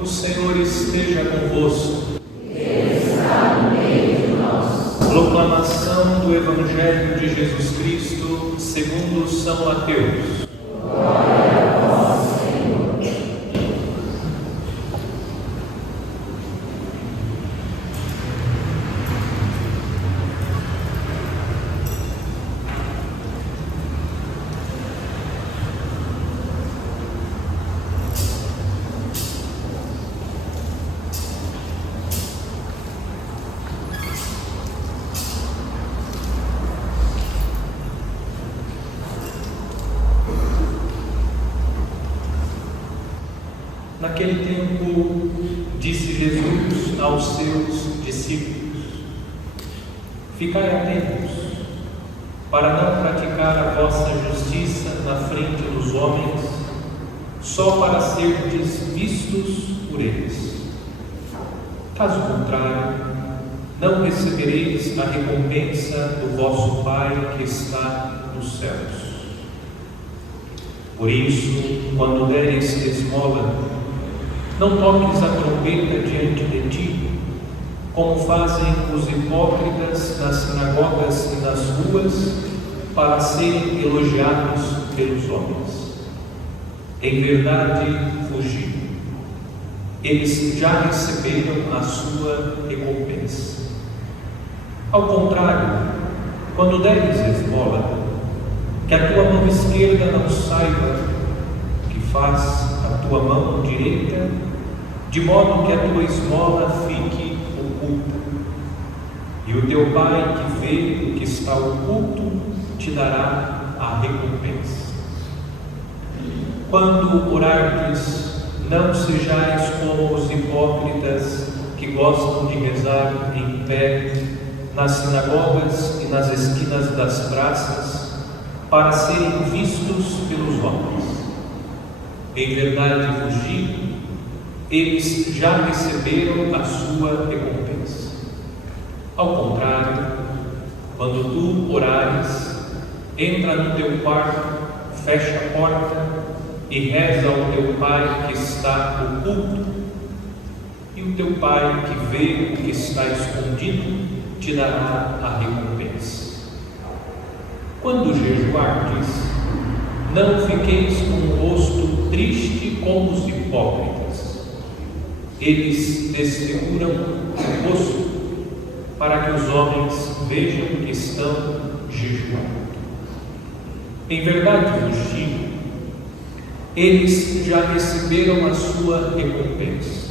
O Senhor esteja convosco. Ele está no meio de nós. Proclamação do Evangelho de Jesus Cristo segundo São Mateus. Glória a vós, Senhor. Naquele tempo, disse Jesus aos seus discípulos: Ficai atentos, para não praticar a vossa justiça na frente dos homens, só para serdes vistos por eles. Caso contrário, não recebereis a recompensa do vosso Pai que está nos céus. Por isso, quando deres esmola, não toques a trombeta diante de ti, como fazem os hipócritas nas sinagogas e nas ruas, para serem elogiados pelos homens. Em verdade, fugi. Eles já receberam a sua recompensa. Ao contrário, quando deres esmola, que a tua mão esquerda não saiba o que faz a tua mão direita, de modo que a tua esmola fique oculta. E o teu Pai que vê o que está oculto te dará a recompensa. Quando orardes, não sejais como os hipócritas que gostam de rezar em pé nas sinagogas e nas esquinas das praças, para serem vistos pelos homens. Em verdade vos digo, eles já receberam a sua recompensa. Ao contrário, quando tu orares, entra no teu quarto, fecha a porta e reza ao teu Pai que está oculto, e o teu Pai que vê o que está escondido te dará a recompensa. Quando jejuardes, não fiqueis com o rosto triste como os hipócritas. Eles desfiguram o rosto para que os homens vejam que estão jejuando. Em verdade vos digo, eles já receberam a sua recompensa.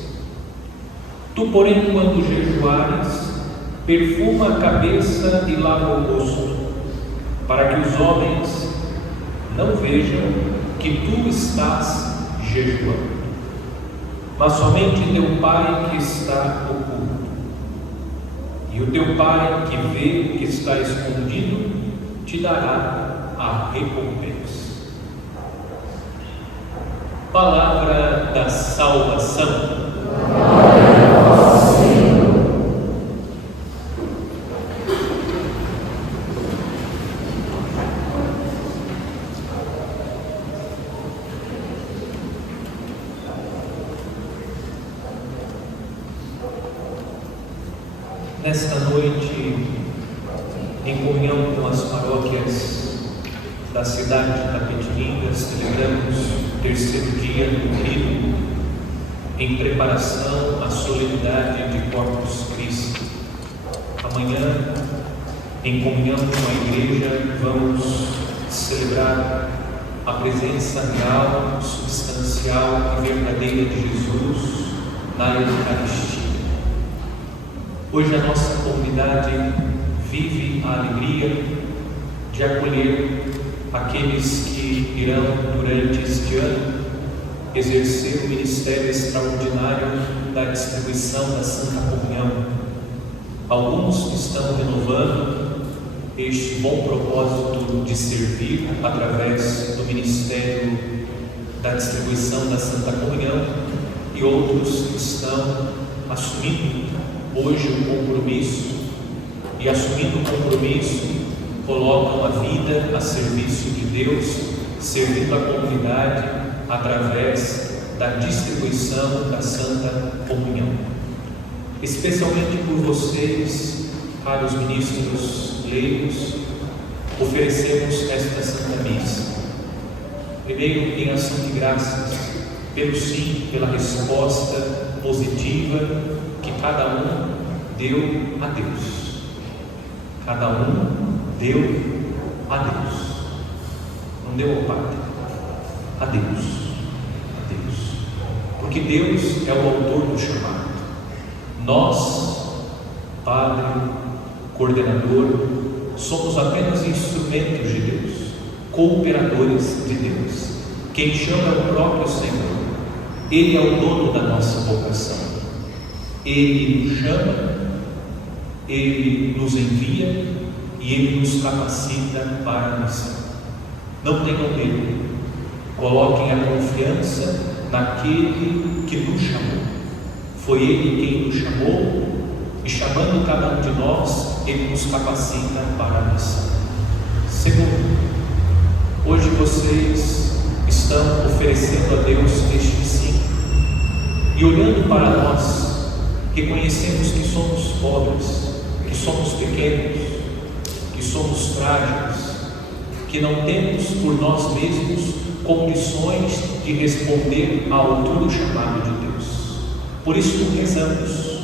Tu, porém, quando jejuares, perfuma a cabeça e lava o rosto, para que os homens não vejam que tu estás jejuando, mas somente teu Pai que está oculto. E o teu Pai que vê o que está escondido te dará a recompensa. Palavra da salvação. Glória a vós, Senhor. Nesta noite, em comunhão com as paróquias da cidade de Tapetininga, celebramos o terceiro dia do Tríduo, em preparação à solenidade de Corpus Christi. Amanhã, em comunhão com a Igreja, vamos celebrar a presença real, substancial e verdadeira de Jesus na Eucaristia. Hoje a nossa comunidade vive a alegria de acolher aqueles que irão, durante este ano, exercer o ministério extraordinário da distribuição da Santa Comunhão. Alguns estão renovando este bom propósito de servir através do ministério da distribuição da Santa Comunhão, e outros estão assumindo hoje o compromisso, e assumindo o compromisso, colocam a vida a serviço de Deus, servindo a comunidade através da distribuição da Santa Comunhão. Especialmente por vocês, caros ministros leigos, oferecemos esta Santa Missa. Primeiro, em ação de graças, pelo sim, pela resposta positiva que cada um deu a Deus. Cada um deu a Deus. Não deu ao Padre, a Deus. A Deus. Porque Deus é o autor do chamado. Nós, Padre, coordenador, somos apenas instrumentos de Deus, cooperadores de Deus. Quem chama é o próprio Senhor. Ele é o dono da nossa vocação. Ele nos chama, Ele nos envia e Ele nos capacita para a missão. Não tenham medo. Coloquem a confiança naquele que nos chamou. Foi Ele quem nos chamou, e chamando cada um de nós, Ele nos capacita para a missão. Segundo, hoje vocês estão oferecendo a Deus este sim, e olhando para nós, reconhecemos que somos pobres, que somos pequenos, que somos frágeis, que não temos por nós mesmos condições de responder à altura do chamado de Deus. Por isso rezamos,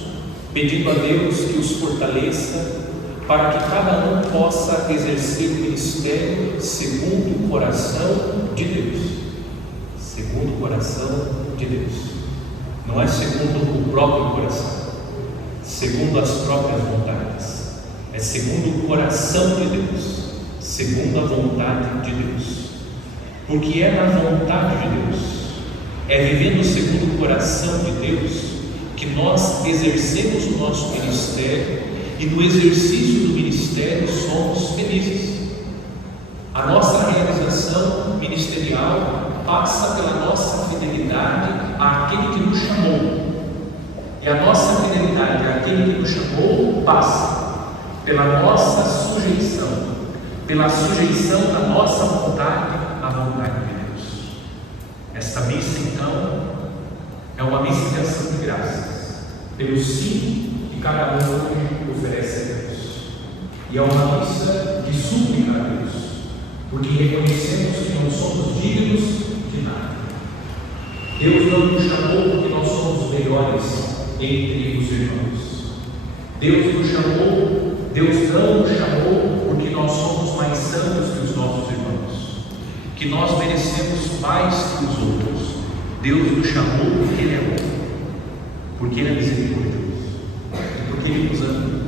pedindo a Deus que os fortaleça, para que cada um possa exercer o ministério segundo o coração de Deus. Segundo o coração de Deus. Não é segundo o próprio coração, segundo as próprias vontades. É segundo o coração de Deus, segundo a vontade de Deus. Porque é na vontade de Deus, é vivendo segundo o coração de Deus, que nós exercemos o nosso ministério, e no exercício do ministério somos felizes. A nossa realização ministerial passa pela nossa fidelidade àquele que nos chamou, e a nossa fidelidade àquele que nos chamou passa pela nossa sujeição, pela sujeição da nossa vontade à vontade de Deus. Esta missa, então, é uma missa de ação de graças, pelo sim que cada um hoje oferece a Deus. E é uma missa de súplica a Deus, porque reconhecemos que não somos dignos de nada. Deus não nos chamou porque nós somos melhores entre os irmãos. Deus não nos chamou porque nós somos mais santos que os nossos irmãos, que nós merecemos mais que os outros. Deus nos chamou porque Ele é bom, porque Ele é misericordioso, porque Ele nos ama.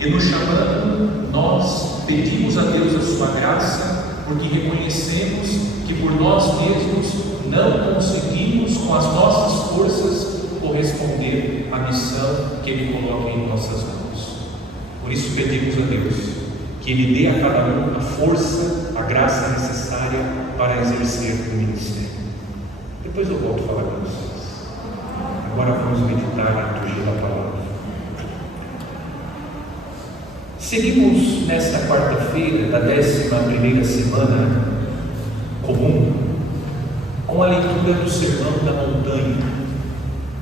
E nos chamando, nós pedimos a Deus a sua graça, porque reconhecemos que por nós mesmos não conseguimos, com as nossas forças, corresponder à missão que Ele coloca em nossas mãos. Por isso pedimos a Deus que Ele dê a cada um a força, a graça necessária para exercer o ministério. Depois eu volto a falar com vocês. Agora vamos meditar na liturgia da palavra. Seguimos nesta quarta-feira da 11ª semana comum com a leitura do Sermão da Montanha.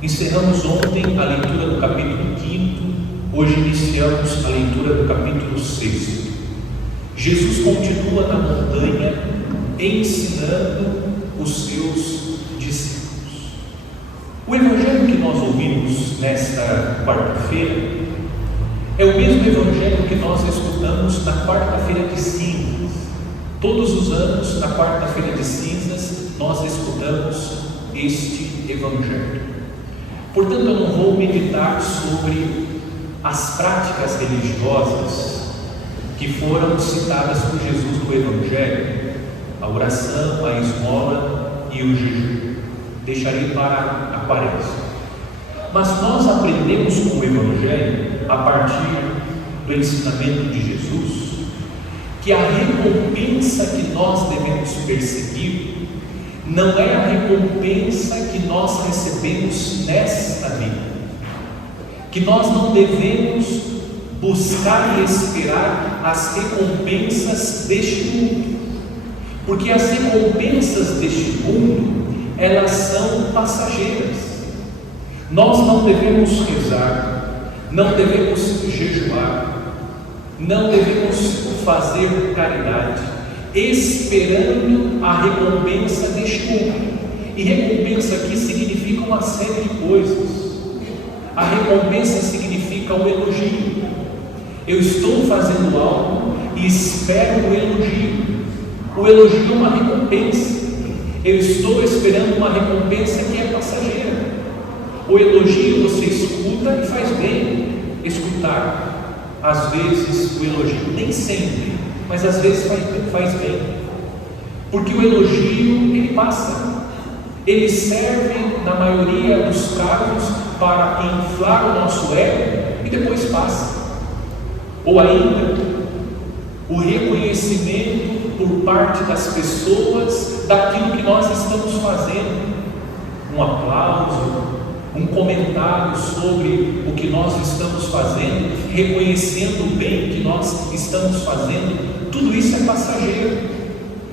Encerramos ontem a leitura do capítulo 5º, hoje iniciamos a leitura do capítulo 6º. Jesus continua na montanha ensinando os seus discípulos. O evangelho que nós ouvimos nesta quarta-feira é o mesmo evangelho que nós escutamos na quarta-feira de cinzas. Todos os anos, na quarta-feira de cinzas, nós escutamos este evangelho. Portanto, eu não vou meditar sobre as práticas religiosas que foram citadas por Jesus no evangelho, a oração, a esmola e o jejum. Deixarei para a quaresma. Mas nós aprendemos com o evangelho, a partir do ensinamento de Jesus, que a recompensa que nós devemos perseguir não é a recompensa que nós recebemos nesta vida, que nós não devemos buscar e esperar as recompensas deste mundo, porque as recompensas deste mundo elas são passageiras. Nós não devemos rezar, não devemos jejuar, não devemos fazer caridade, esperando a recompensa deste mundo. E recompensa aqui significa uma série de coisas. A recompensa significa o elogio. Eu estou fazendo algo e espero o elogio. O elogio é uma recompensa. Eu estou esperando uma recompensa que é passageira. O elogio você escuta e faz bem escutar. Às vezes o elogio, nem sempre, mas às vezes faz bem. Porque o elogio, ele passa. Ele serve, na maioria dos casos, para inflar o nosso ego e depois passa. Ou ainda, o reconhecimento por parte das pessoas daquilo que nós estamos fazendo. Um aplauso, um comentário sobre o que nós estamos fazendo, reconhecendo o bem que nós estamos fazendo. Tudo isso é passageiro.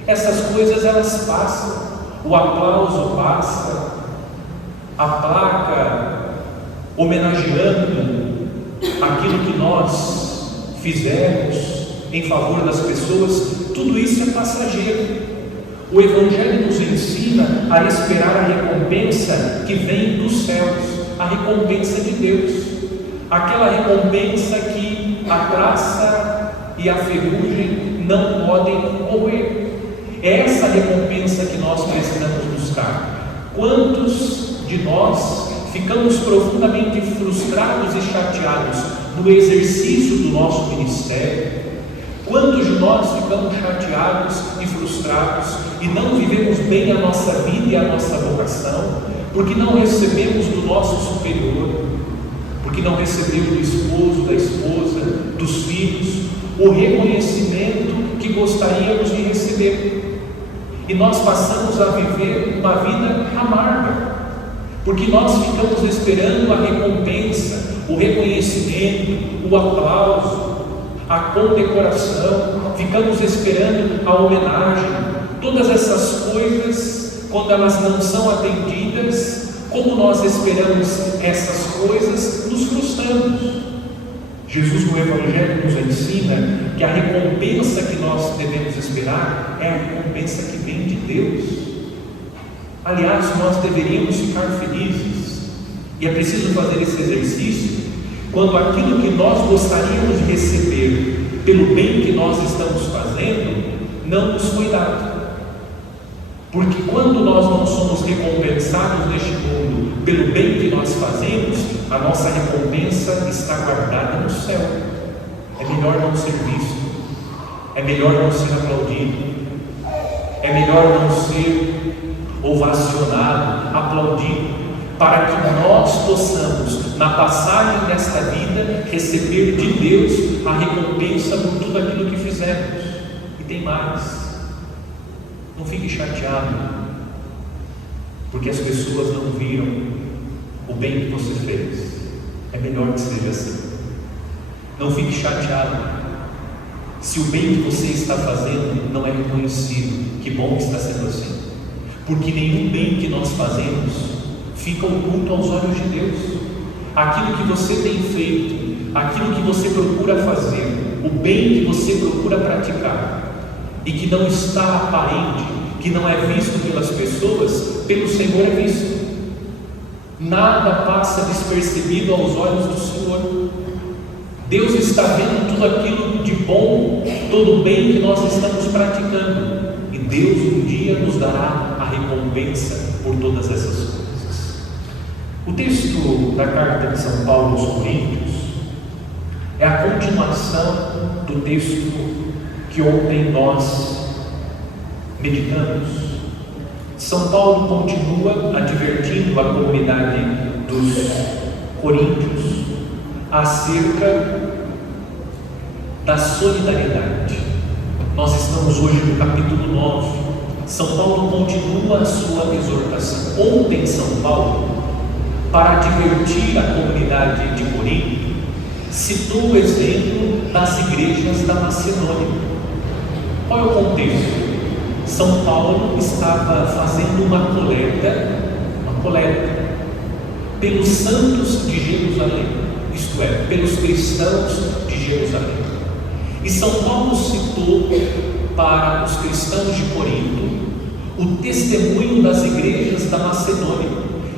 Essas coisas elas passam. O aplauso passa, a placa homenageando aquilo que nós fizemos em favor das pessoas, tudo isso é passageiro. O Evangelho nos ensina a esperar a recompensa que vem dos céus, a recompensa de Deus, aquela recompensa que a traça e a ferrugem não podem corroer. É essa recompensa que nós precisamos buscar. Quantos de nós ficamos profundamente frustrados e chateados no exercício do nosso ministério? Quantos de nós ficamos chateados e frustrados e não vivemos bem a nossa vida e a nossa vocação, porque não recebemos do nosso superior, porque não recebemos do esposo, da esposa, dos filhos, o reconhecimento que gostaríamos de receber? E nós passamos a viver uma vida amarga, porque nós ficamos esperando a recompensa, o reconhecimento, o aplauso, a condecoração, ficamos esperando a homenagem. Todas essas coisas, quando elas não são atendidas, como nós esperamos essas coisas, nos frustramos. Jesus no Evangelho nos ensina que a recompensa que nós devemos esperar é a recompensa que vem de Deus. Aliás, nós deveríamos ficar felizes, e é preciso fazer esse exercício, quando aquilo que nós gostaríamos de receber pelo bem que nós estamos fazendo, não nos foi dado. Porque quando nós não somos recompensados neste mundo pelo bem que nós fazemos, a nossa recompensa está guardada no céu. É melhor não ser visto, é melhor não ser aplaudido, é melhor não ser ovacionado, aplaudido, para que nós possamos, na passagem desta vida, receber de Deus a recompensa por tudo aquilo que fizemos. E tem mais. Não fique chateado, porque as pessoas não viram o bem que você fez. É melhor que seja assim. Não fique chateado se o bem que você está fazendo não é reconhecido. Que bom que está sendo assim, porque nenhum bem que nós fazemos fica oculto aos olhos de Deus. Aquilo que você tem feito, aquilo que você procura fazer, o bem que você procura praticar e que não está aparente, que não é visto pelas pessoas, pelo Senhor é visto. Nada passa despercebido aos olhos do Senhor. Deus está vendo tudo aquilo de bom, todo o bem que nós estamos praticando, e Deus um dia nos dará a recompensa por todas essas coisas. O texto da carta de São Paulo aos Coríntios é a continuação do texto que ontem nós meditamos. São Paulo continua advertindo a comunidade dos Coríntios acerca da solidariedade. Nós estamos hoje no capítulo 9. São Paulo continua a sua exortação. Ontem São Paulo, para advertir a comunidade de Corinto, citou o exemplo das igrejas da Macedônia. Qual é o contexto? São Paulo estava fazendo uma coleta pelos santos de Jerusalém, isto é, pelos cristãos de Jerusalém. E São Paulo citou para os cristãos de Corinto o testemunho das igrejas da Macedônia.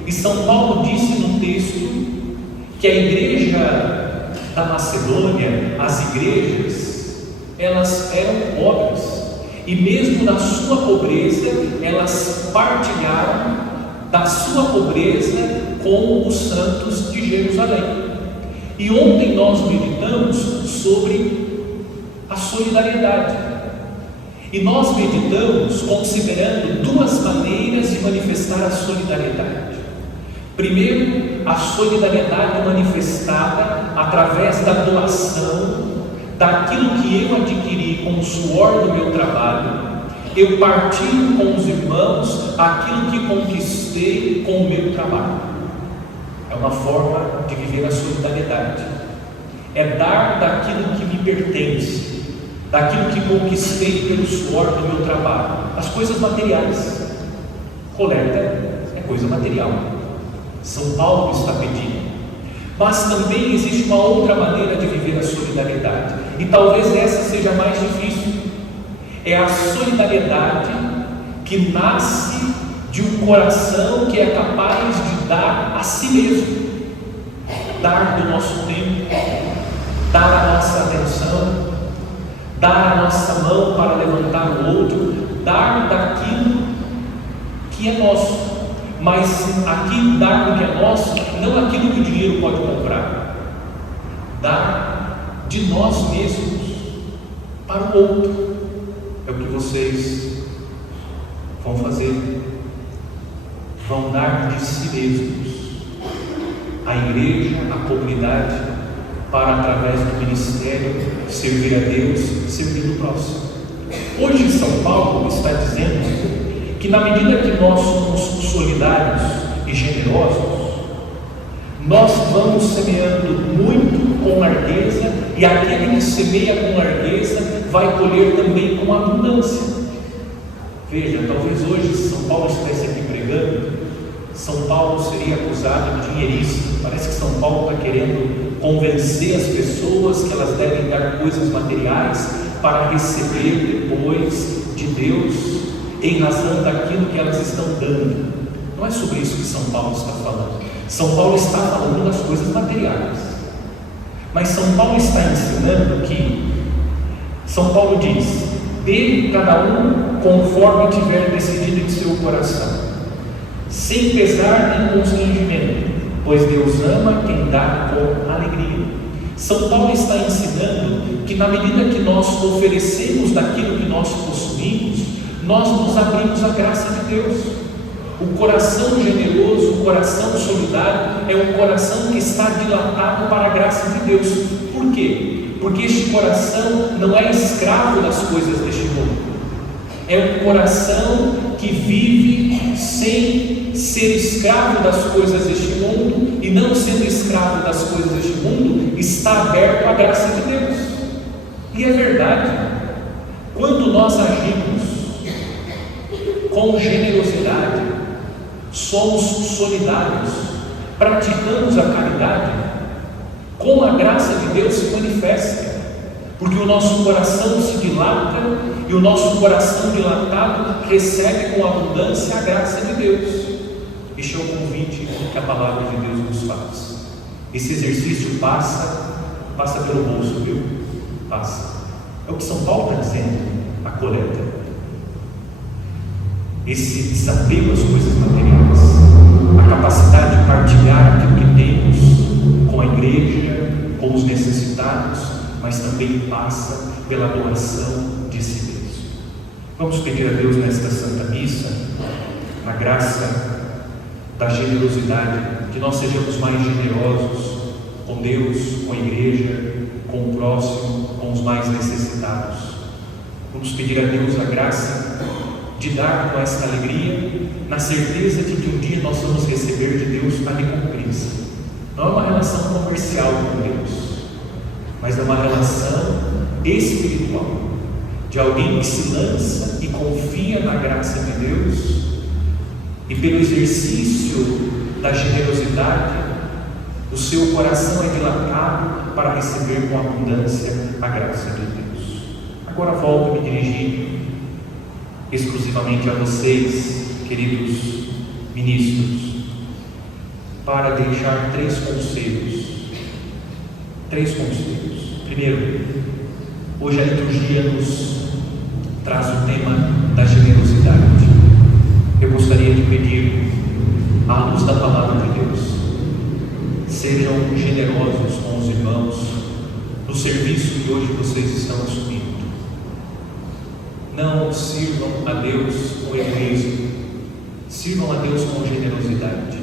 E São Paulo disse no texto que a igreja da Macedônia, as igrejas, elas eram pobres. E mesmo na sua pobreza, elas partilharam da sua pobreza com os santos de Jerusalém. E ontem nós meditamos sobre a solidariedade. E nós meditamos considerando duas maneiras de manifestar a solidariedade. Primeiro, a solidariedade manifestada através da doação daquilo que eu adquiri com o suor do meu trabalho. Eu partilho com os irmãos aquilo que conquistei com o meu trabalho. É uma forma de viver a solidariedade. É dar daquilo que me pertence, daquilo que conquistei pelo suor do meu trabalho, as coisas materiais. Coleta é coisa material. São Paulo está pedindo. Mas também existe uma outra maneira de viver a solidariedade, e talvez essa seja a mais difícil. É a solidariedade que nasce de um coração que é capaz de dar a si mesmo, dar do nosso tempo, dar a nossa atenção, dar a nossa mão para levantar o outro, dar daquilo que é nosso. Mas aqui dar do que é nosso, não aquilo que o dinheiro pode comprar. Dar de nós mesmos para o outro. É o que vocês vão fazer. Vão dar de si mesmos. A igreja, a comunidade, para através do ministério servir a Deus, servir o próximo. Hoje São Paulo está dizendo que na medida que nós somos solidários e generosos, nós vamos semeando muito com largueza, e aquele que semeia com largueza vai colher também com abundância. Veja, talvez hoje, se São Paulo estivesse aqui pregando, São Paulo seria acusado de dinheirista. Parece que São Paulo está querendo convencer as pessoas que elas devem dar coisas materiais para receber depois de Deus, em razão daquilo que elas estão dando. Não é sobre isso que São Paulo está falando. São Paulo está falando das coisas materiais. Mas São Paulo está ensinando que, São Paulo diz: dê cada um conforme tiver decidido em seu coração, sem pesar nem constrangimento, pois Deus ama quem dá com alegria. São Paulo está ensinando que na medida que nós oferecemos daquilo que nós possuímos, nós nos abrimos à graça de Deus. O coração generoso, o coração solidário é um coração que está dilatado para a graça de Deus. Por quê? Porque este coração não é escravo das coisas deste mundo. É um coração que vive sem ser escravo das coisas deste mundo, e não sendo escravo das coisas deste mundo, está aberto à graça de Deus. E é verdade, quando nós agimos com generosidade, somos solidários, praticamos a caridade, com a graça de Deus se manifesta, porque o nosso coração se dilata, e o nosso coração dilatado recebe com abundância a graça de Deus. Este é o convite que a palavra de Deus nos faz. Esse exercício passa pelo bolso, viu? Passa. É o que São Paulo está dizendo, a coleta. Esse desapego às coisas materiais, a capacidade de partilhar aquilo que temos com a igreja, com os necessitados, mas também passa pela doação de si mesmo. Vamos pedir a Deus nesta Santa Missa, na graça da generosidade, que nós sejamos mais generosos com Deus, com a igreja, com o próximo, com os mais necessitados. Vamos pedir a Deus a graça de dar com esta alegria, na certeza de que um dia nós vamos receber de Deus a recompensa. Não é uma relação comercial com Deus, mas é uma relação espiritual, de alguém que se lança e confia na graça de Deus, e pelo exercício da generosidade, o seu coração é dilatado para receber com abundância a graça de Deus. Agora volto a me dirigir exclusivamente a vocês, queridos ministros, para deixar três conselhos. Primeiro, hoje a liturgia nos traz o tema da generosidade. Eu gostaria de pedir, à luz da palavra de Deus, sejam generosos com os irmãos no serviço que hoje vocês estão assumindo. Não sirvam a Deus com egoísmo, sirvam a Deus com generosidade.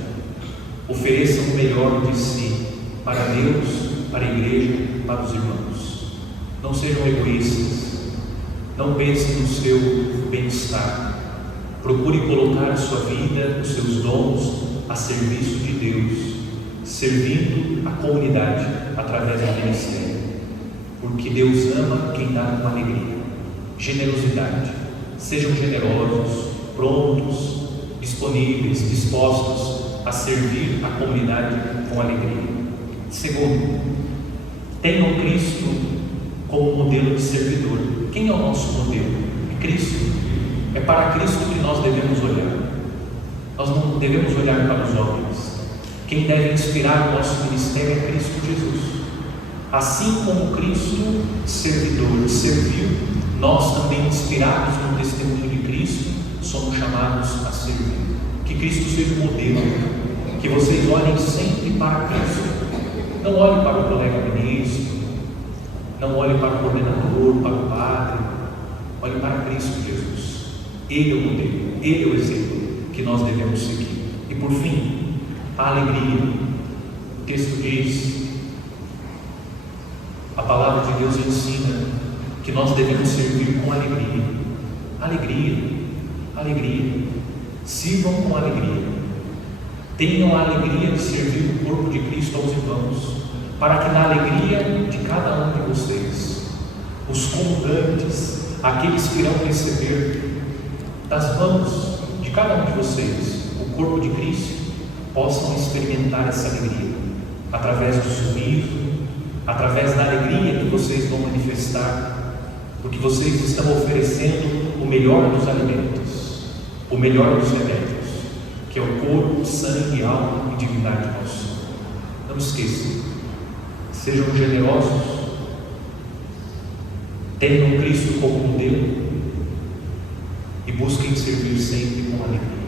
Ofereçam o melhor de si para Deus, para a igreja, para os irmãos. Não sejam egoístas, não pensem no seu bem-estar. Procure colocar a sua vida, os seus dons a serviço de Deus, servindo a comunidade através do ministério, porque Deus ama quem dá com alegria. Generosidade. Sejam generosos, prontos, disponíveis, dispostos a servir a comunidade com alegria. Segundo, tenham Cristo como modelo de servidor. Quem é o nosso modelo? É Cristo. É para Cristo que nós devemos olhar. Nós não devemos olhar para os homens. Quem deve inspirar o nosso ministério é Cristo Jesus. Assim como Cristo, servidor, serviu, nós também, inspirados no testemunho de Cristo, somos chamados a servir. Que Cristo seja o modelo, que vocês olhem sempre para Cristo. Não olhem para o colega ministro, não olhem para o coordenador, para o padre, olhem para Cristo Jesus. Ele é o modelo, Ele é o exemplo que nós devemos seguir. E por fim, a alegria. O texto diz, a palavra de Deus ensina que nós devemos servir com alegria. Alegria. Sirvam com alegria. Tenham a alegria de servir o corpo de Cristo aos irmãos, para que na alegria de cada um de vocês, os comungantes, aqueles que irão receber das mãos de cada um de vocês o corpo de Cristo, possam experimentar essa alegria, através do sorriso, através da alegria que vocês vão manifestar, porque vocês estão oferecendo o melhor dos alimentos, o melhor dos remédios, que é o corpo, sangue, alma e divindade do nosso Senhor. Não esqueçam, sejam generosos, tenham Cristo como modelo e busquem servir sempre com alegria.